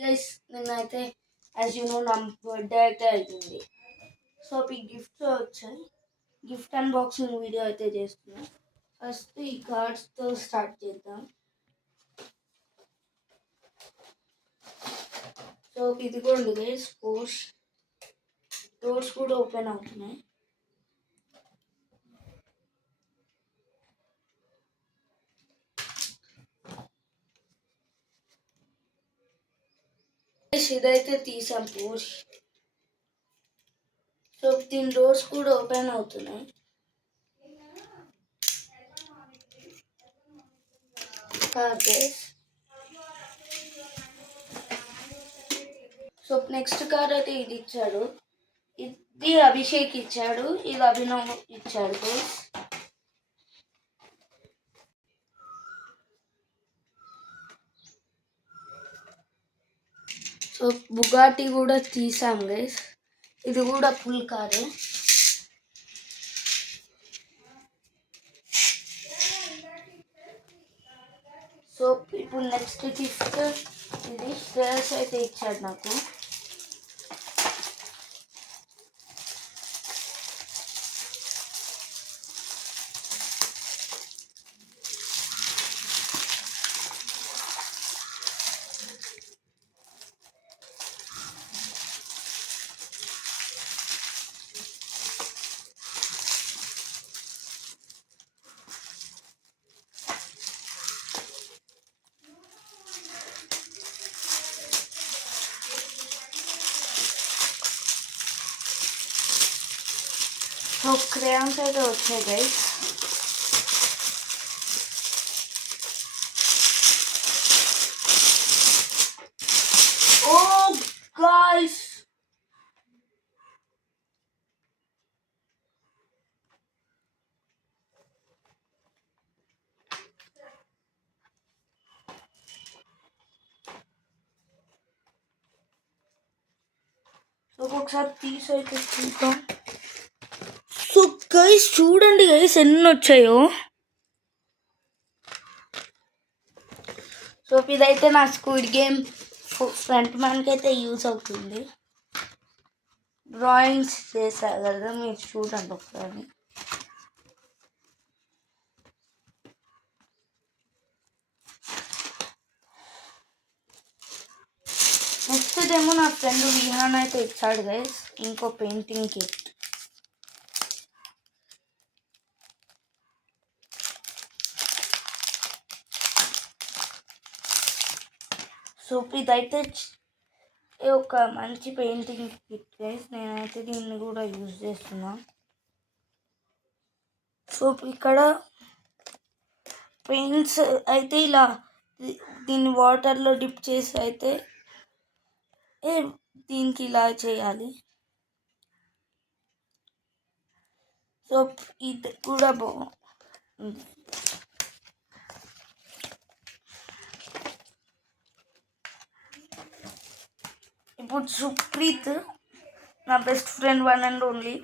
గైస్ నేనైతే as you know నా బర్త్డే అయితే అవుతుంది. సో ఈ గిఫ్ట్స్ వచ్చాయి. గిఫ్ట్ అన్బాక్సింగ్ వీడియో అయితే చేస్తున్నా. ఫస్ట్ ఈ కార్డ్స్తో స్టార్ట్ చేద్దాం. సో ఇది కూడా ఉంది గైస్. డోర్స్ కూడా ఓపెన్ అవుతున్నాయి. ఇదైతే తీసాం పోర్ష్. సో దీని డోర్స్ కూడా ఓపెన్ అవుతున్నాయి. సో నెక్స్ట్ కార్డ్ అయితే ఇది ఇచ్చాడు. ఇది అభిషేక్ ఇచ్చాడు, ఇది అభినవ్ ఇచ్చాడు. సో బుగాటి కూడా తీసాం గైస్. ఇది కూడా ఫుల్ కారే. సో ఇప్పుడు నెక్స్ట్ గిఫ్ట్ ఇది శ్రేయస్ అయితే ఇచ్చాడు నాకు. సో క్రేయాన్స్ అయితే వచ్చాయి గైస్. ఓ గాయ్స్, ఒక్కొక్కసారి తీసి అయితే చూద్దాం. సో గైస్ చూడండి గైస్ ఎన్ని వచ్చాయో. సో ఇదైతే నా స్క్విడ్ గేమ్ ఫ్రంట్ మ్యాన్కి అయితే యూజ్ అవుతుంది. డ్రాయింగ్స్ చేశారు కదా, మీరు చూడండి ఒకసారి. నెక్స్ట్ ఏమో నా ఫ్రెండ్ విహాన్ అయితే ఇచ్చాడు గైస్, ఇంకో పెయింటింగ్ కిట్. సో ఇదైతే ఒక మంచి పెయింటింగ్ కిట్ గైస్. నేనైతే దీన్ని కూడా యూజ్ చేస్తున్నా. సో ఇక్కడ పెయింట్స్ అయితే ఇలా దీన్ని వాటర్లో డిప్ చేసి అయితే దీనికి ఇలా చేయాలి. సో ఇది కూడా బాగుంది. ఇప్పుడు సుప్రీత్ నా best friend, one and only.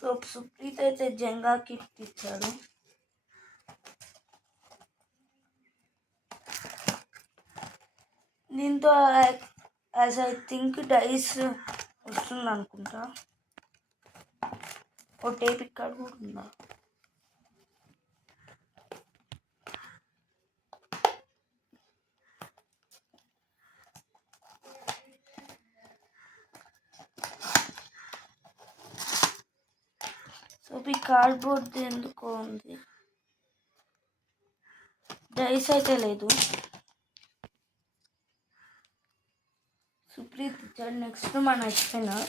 So Supreeth అయితే జంగా కిట్ ఇచ్చాడు. దీంతో యాజ్ ఐ థింక్ డైస్ వస్తుంది అనుకుంటా. ఓ టేప్ ఇక్కడ కూడా ఉందా. సో ఈ కార్డ్బోర్డ్ ఎందుకో ఉంది, డైస్ అయితే లేదు. సుప్రీత్ ఇచ్చాడు. నెక్స్ట్ మన ఎక్స్పెనర్.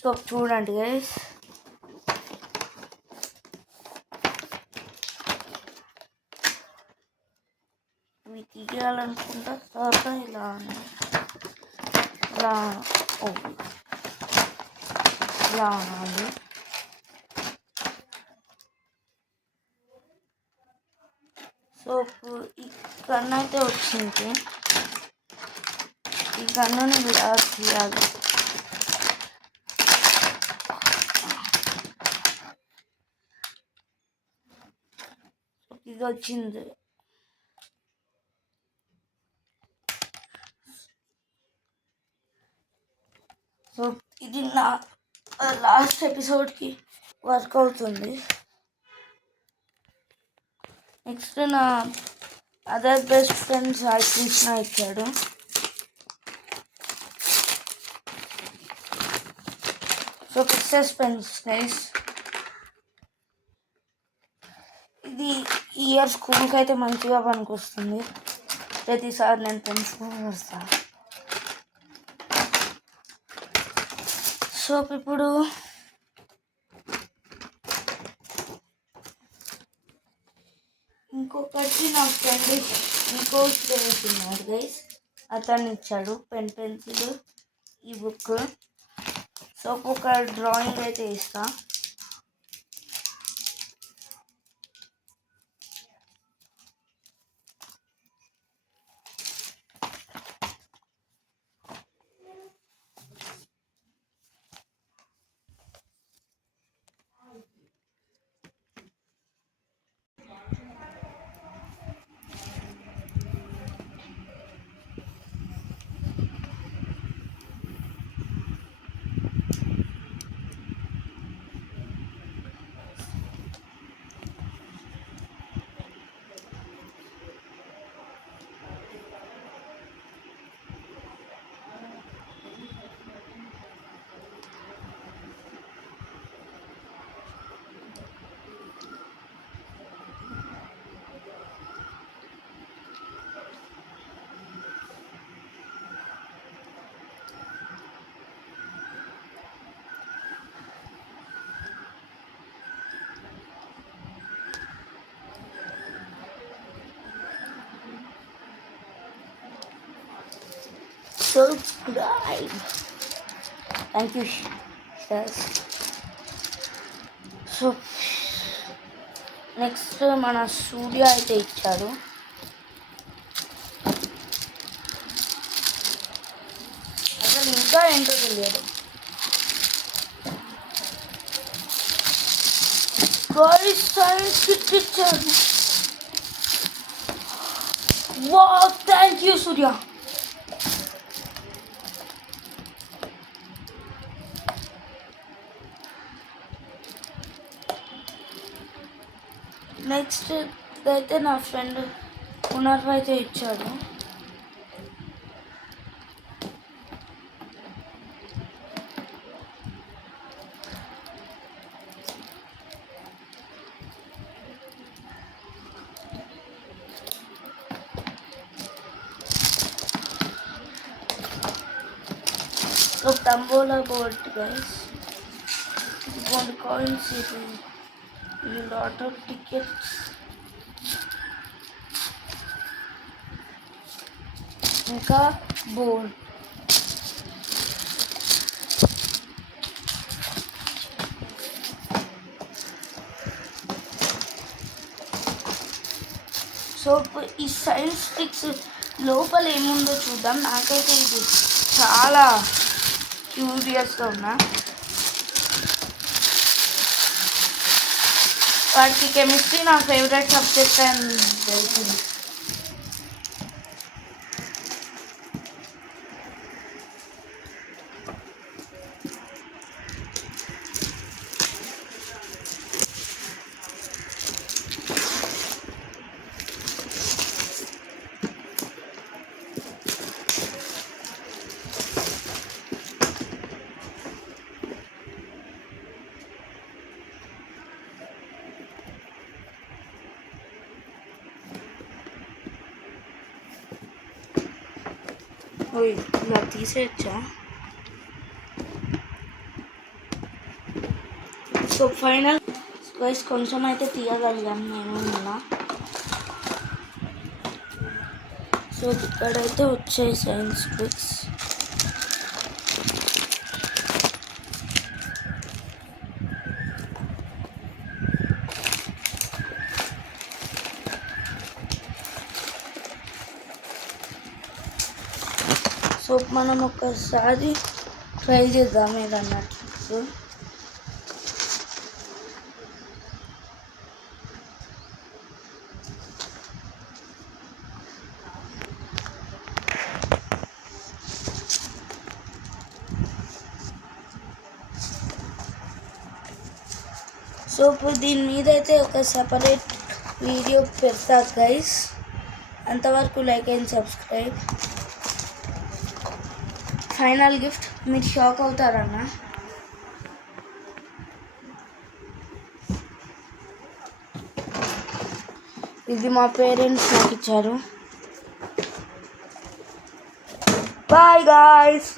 సో చూడండి గైస్, తీయాలనుకుంటా. తర్వాత ఇలా ఇలా ఇలా అనాలి. సో ఈ గన్ అయితే వచ్చింది. ఈ గన్నుని ఇలా తీయాలి. ఇది వచ్చింది. సో ఇది నా లాస్ట్ ఎపిసోడ్కి వర్క్ అవుతుంది. నెక్స్ట్ నా other best friend Sai Krishna ఇచ్చాడు. So pictures pens guys. ఇది ఈ ఇయర్ స్కూల్కి అయితే మంచిగా పనికొస్తుంది. ప్రతిసారి నేను పెన్సిల్ వస్తాను. సో ఇప్పుడు ఇంకొకటి నా ఫ్రెండ్ ఇంకో చేస్తున్నాడు గైస్. అతను ఇచ్చాడు పెన్సిల్, ఈ బుక్. సో ఒక డ్రాయింగ్ అయితే ఇస్తా. Subscribe. Thank you, guys. So next మన సూర్య అయితే ఇచ్చాడు. అసలు ఇంకా ఏంటో తెలియదు. సైన్స్ కిట్ ఇచ్చాడు. వావ్, థ్యాంక్ యూ సూర్య. నెక్స్ట్ అయితే నా ఫ్రెండ్ పునర్వ అయితే ఇచ్చాడు. So Tambola board, guys. You want coins, you lot of tickets. ఇంకా బోర్డ్. సో ఈ సైన్స్ స్టిక్స్ లోపల ఏముందో చూద్దాం. నాకైతే ఇది చాలా క్యూరియస్గా ఉన్నా. వాటికి కెమిస్ట్రీ నా ఫేవరెట్ సబ్జెక్ట్ అని తెలిసింది. ఇలా తీసేయచ్చా? సో ఫైనల్ గైస్ కొంచెం అయితే తీయగలిగాను నేను. సో ఇక్కడైతే వచ్చాయి సైన్స్ బుక్స్. సో మనం ఒకసారి ట్రై చేద్దాం ఏదన్నా ట్రిక్స్. సో ఇప్పుడు దీని మీద అయితే ఒక సపరేట్ వీడియో పెడతా గైస్. అంతవరకు like and subscribe. Final gift మీరు షాక్ అవుతారన్న. ఇది మా పేరెంట్స్ నాకు ఇచ్చారు. Bye guys.